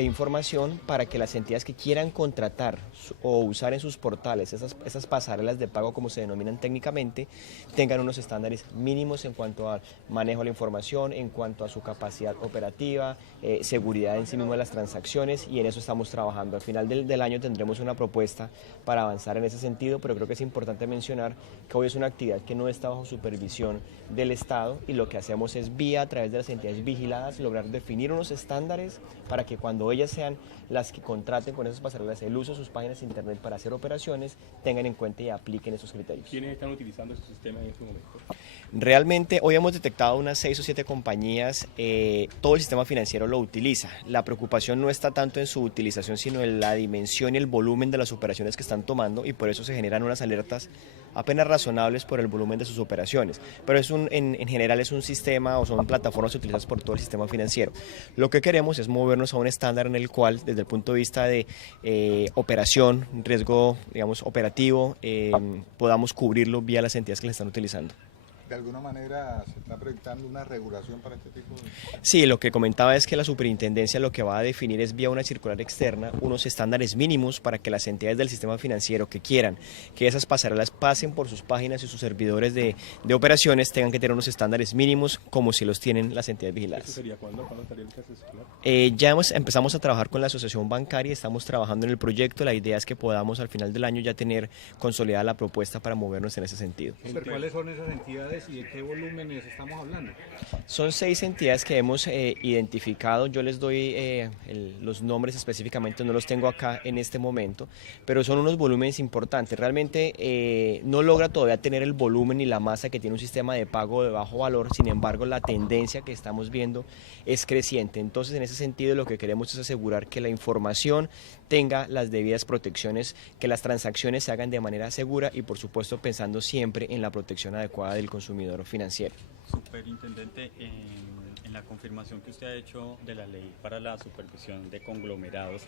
Información para que las entidades que quieran contratar o usar en sus portales esas pasarelas de pago, como se denominan técnicamente, tengan unos estándares mínimos en cuanto al manejo de la información, en cuanto a su capacidad operativa, seguridad en sí mismo de las transacciones, y en eso estamos trabajando. Al final del año tendremos una propuesta para avanzar en ese sentido, pero creo que es importante mencionar que hoy es una actividad que no está bajo supervisión del Estado, y lo que hacemos es, vía a través de las entidades vigiladas, lograr definir unos estándares para que cuando ellas sean las que contraten con esas pasarelas el uso de sus páginas de internet para hacer operaciones, tengan en cuenta y apliquen esos criterios. ¿Quiénes están utilizando ese sistema en este momento? Realmente hoy hemos detectado unas 6 o 7 compañías, todo el sistema financiero lo utiliza. La preocupación no está tanto en su utilización, sino en la dimensión y el volumen de las operaciones que están tomando, y por eso se generan unas alertas apenas razonables por el volumen de sus operaciones. Pero en general es un sistema, o son plataformas utilizadas por todo el sistema financiero. Lo que queremos es movernos a un estándar en el cual, desde el punto de vista de operación, riesgo, digamos, operativo, podamos cubrirlo vía las entidades que le están utilizando. ¿De alguna manera se está proyectando una regulación para este tipo de...? Sí, lo que comentaba es que la superintendencia lo que va a definir es, vía una circular externa, unos estándares mínimos para que las entidades del sistema financiero que quieran que esas pasarelas pasen por sus páginas y sus servidores de operaciones tengan que tener unos estándares mínimos como si los tienen las entidades vigiladas. ¿Eso sería cuándo? ¿Cuándo estaría el caso escolar? Ya empezamos a trabajar con la asociación bancaria, estamos trabajando en el proyecto. La idea es que podamos al final del año ya tener consolidada la propuesta para movernos en ese sentido. ¿Pero cuáles son esas entidades y de qué volúmenes estamos hablando? Son 6 entidades que hemos identificado. Yo les doy los nombres específicamente, no los tengo acá en este momento, pero son unos volúmenes importantes. Realmente no logra todavía tener el volumen y la masa que tiene un sistema de pago de bajo valor. Sin embargo, la tendencia que estamos viendo es creciente. Entonces, en ese sentido, lo que queremos es asegurar que la información tenga las debidas protecciones, que las transacciones se hagan de manera segura y, por supuesto, pensando siempre en la protección adecuada del consumidor financiero. Superintendente, en la confirmación que usted ha hecho de la ley para la supervisión de conglomerados,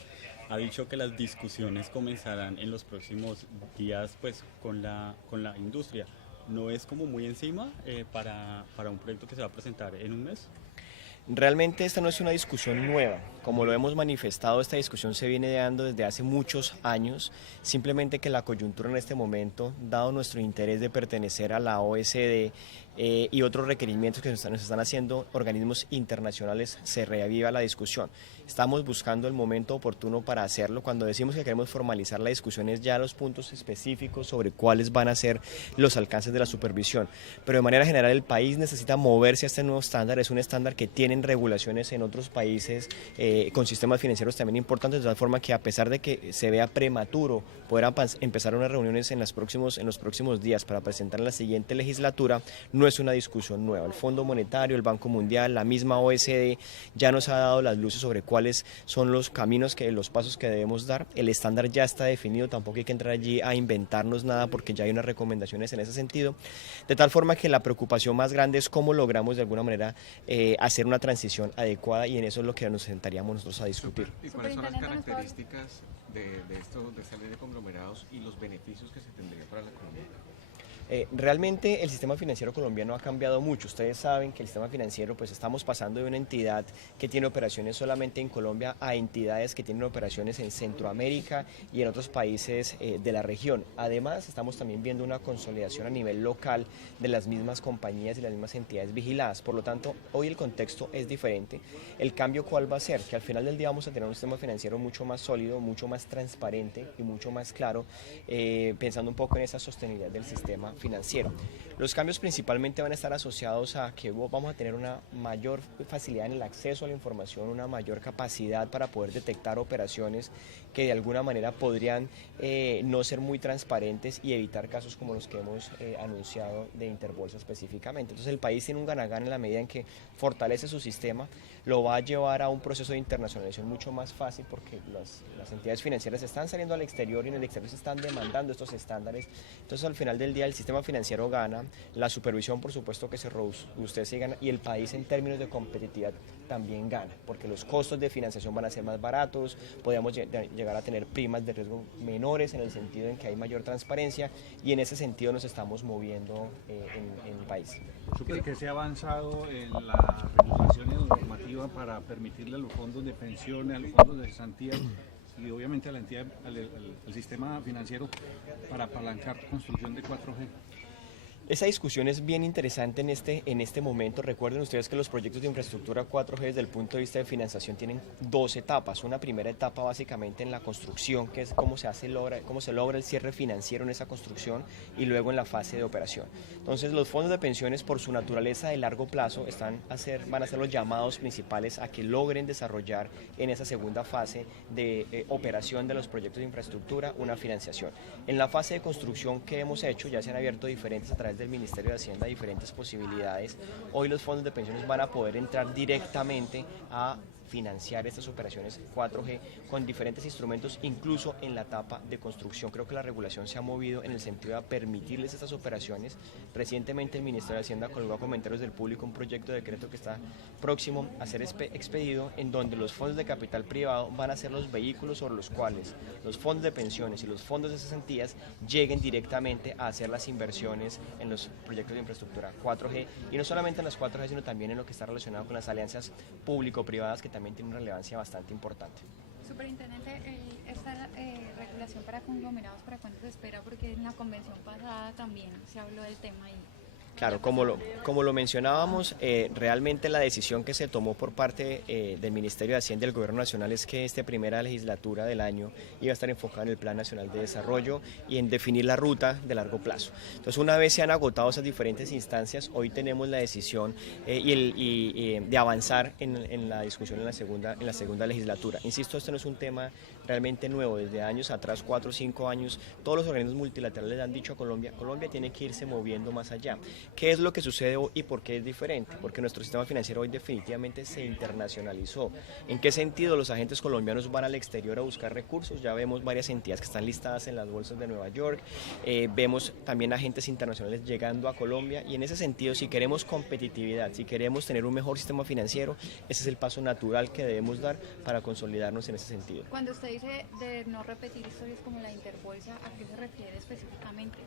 ha dicho que las discusiones comenzarán en los próximos días, pues, con la industria. ¿No es como muy encima para un proyecto que se va a presentar en un mes? Realmente esta no es una discusión nueva. Como lo hemos manifestado, esta discusión se viene dando desde hace muchos años, simplemente que la coyuntura en este momento, dado nuestro interés de pertenecer a la OECD y otros requerimientos que nos están haciendo organismos internacionales, se reaviva la discusión. Estamos buscando el momento oportuno para hacerlo. Cuando decimos que queremos formalizar la discusión es ya los puntos específicos sobre cuáles van a ser los alcances de la supervisión. Pero de manera general el país necesita moverse a este nuevo estándar. Es un estándar que tienen regulaciones en otros países con sistemas financieros también importantes, de tal forma que, a pesar de que se vea prematuro poder empezar unas reuniones en los próximos días para presentar en la siguiente legislatura, no es una discusión nueva. El Fondo Monetario, el Banco Mundial, la misma OECD ya nos ha dado las luces sobre cuáles son los caminos, los pasos que debemos dar. El estándar ya está definido, tampoco hay que entrar allí a inventarnos nada porque ya hay unas recomendaciones en ese sentido, de tal forma que la preocupación más grande es cómo logramos de alguna manera hacer una transición adecuada, y en eso es lo que nos sentaríamos nosotros a discutir. ¿Y cuáles son las características de esta ley de conglomerados y los beneficios que se tendría para la economía? Realmente el sistema financiero colombiano ha cambiado mucho. Ustedes saben que el sistema financiero, pues estamos pasando de una entidad que tiene operaciones solamente en Colombia a entidades que tienen operaciones en Centroamérica y en otros países de la región. Además, estamos también viendo una consolidación a nivel local de las mismas compañías y las mismas entidades vigiladas. Por lo tanto, hoy el contexto es diferente. El cambio, ¿cuál va a ser? Que al final del día vamos a tener un sistema financiero mucho más sólido, mucho más transparente y mucho más claro, pensando un poco en esa sostenibilidad del sistema financiero. Los cambios principalmente van a estar asociados a que vamos a tener una mayor facilidad en el acceso a la información, una mayor capacidad para poder detectar operaciones que de alguna manera podrían no ser muy transparentes y evitar casos como los que hemos anunciado de Interbolsa específicamente. Entonces el país tiene un gana-gana en la medida en que fortalece su sistema, lo va a llevar a un proceso de internacionalización mucho más fácil, porque las entidades financieras están saliendo al exterior y en el exterior se están demandando estos estándares. Entonces al final del día el sistema financiero gana, la supervisión por supuesto que se robustece y gana, y el país en términos de competitividad también gana, porque los costos de financiación van a ser más baratos, podemos llegar a tener primas de riesgo menores en el sentido en que hay mayor transparencia, y en ese sentido nos estamos moviendo en el país. ¿Que se ha avanzado en la regulación y la normativa para permitirle a los fondos de pensiones, a los fondos de cesantía y obviamente a la entidad, al sistema financiero para apalancar construcción de 4G? Esa discusión es bien interesante en este momento. Recuerden ustedes que los proyectos de infraestructura 4G desde el punto de vista de financiación tienen dos etapas. Una primera etapa básicamente en la construcción, que es cómo se logra el cierre financiero en esa construcción, y luego en la fase de operación. Entonces los fondos de pensiones, por su naturaleza de largo plazo, van a ser los llamados principales a que logren desarrollar en esa segunda fase de operación de los proyectos de infraestructura una financiación. En la fase de construcción que hemos hecho, ya se han abierto diferentes a través del Ministerio de Hacienda diferentes posibilidades. Hoy los fondos de pensiones van a poder entrar directamente a financiar estas operaciones 4G con diferentes instrumentos, incluso en la etapa de construcción. Creo que la regulación se ha movido en el sentido de permitirles estas operaciones. Recientemente el Ministerio de Hacienda colgó a comentarios del público un proyecto de decreto que está próximo a ser expedido, en donde los fondos de capital privado van a ser los vehículos sobre los cuales los fondos de pensiones y los fondos de cesantías lleguen directamente a hacer las inversiones en los proyectos de infraestructura 4G, y no solamente en las 4G, sino también en lo que está relacionado con las alianzas público-privadas, que también tiene una relevancia bastante importante. Superintendente, esta regulación para conglomerados, ¿para cuándo se espera? Porque en la convención pasada también se habló del tema y... Claro, como lo mencionábamos, realmente la decisión que se tomó por parte del Ministerio de Hacienda y del Gobierno Nacional es que esta primera legislatura del año iba a estar enfocada en el Plan Nacional de Desarrollo y en definir la ruta de largo plazo. Entonces, una vez se han agotado esas diferentes instancias, hoy tenemos la decisión de avanzar en la discusión en la segunda legislatura. Insisto, esto no es un tema realmente nuevo. Desde años atrás, 4 o 5 años, todos los organismos multilaterales le han dicho a Colombia tiene que irse moviendo más allá. ¿Qué es lo que sucede hoy y por qué es diferente? Porque nuestro sistema financiero hoy definitivamente se internacionalizó. ¿En qué sentido? Los agentes colombianos van al exterior a buscar recursos. Ya vemos varias entidades que están listadas en las bolsas de Nueva York. Vemos también agentes internacionales llegando a Colombia, y en ese sentido, si queremos competitividad, si queremos tener un mejor sistema financiero, ese es el paso natural que debemos dar para consolidarnos en ese sentido. Cuando usted dice de no repetir historias como la Interbolsa, ¿a qué se refiere específicamente?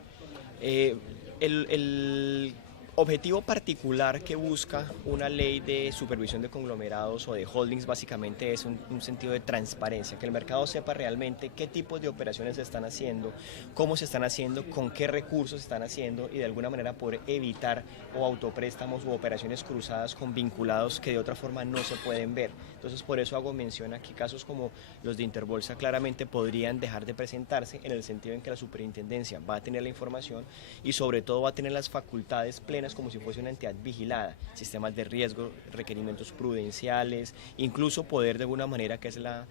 El objetivo particular que busca una ley de supervisión de conglomerados o de holdings básicamente es un sentido de transparencia, que el mercado sepa realmente qué tipos de operaciones se están haciendo, cómo se están haciendo, con qué recursos se están haciendo, y de alguna manera poder evitar o autopréstamos u operaciones cruzadas con vinculados que de otra forma no se pueden ver. Entonces, por eso hago mención a que casos como los de Interbolsa claramente podrían dejar de presentarse, en el sentido en que la superintendencia va a tener la información y sobre todo va a tener las facultades plenas como si fuese una entidad vigilada, sistemas de riesgo, requerimientos prudenciales, incluso poder de alguna manera, que es la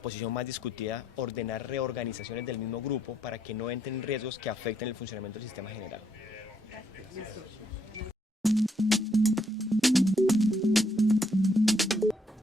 posición más discutida, ordenar reorganizaciones del mismo grupo para que no entren riesgos que afecten el funcionamiento del sistema general. Gracias.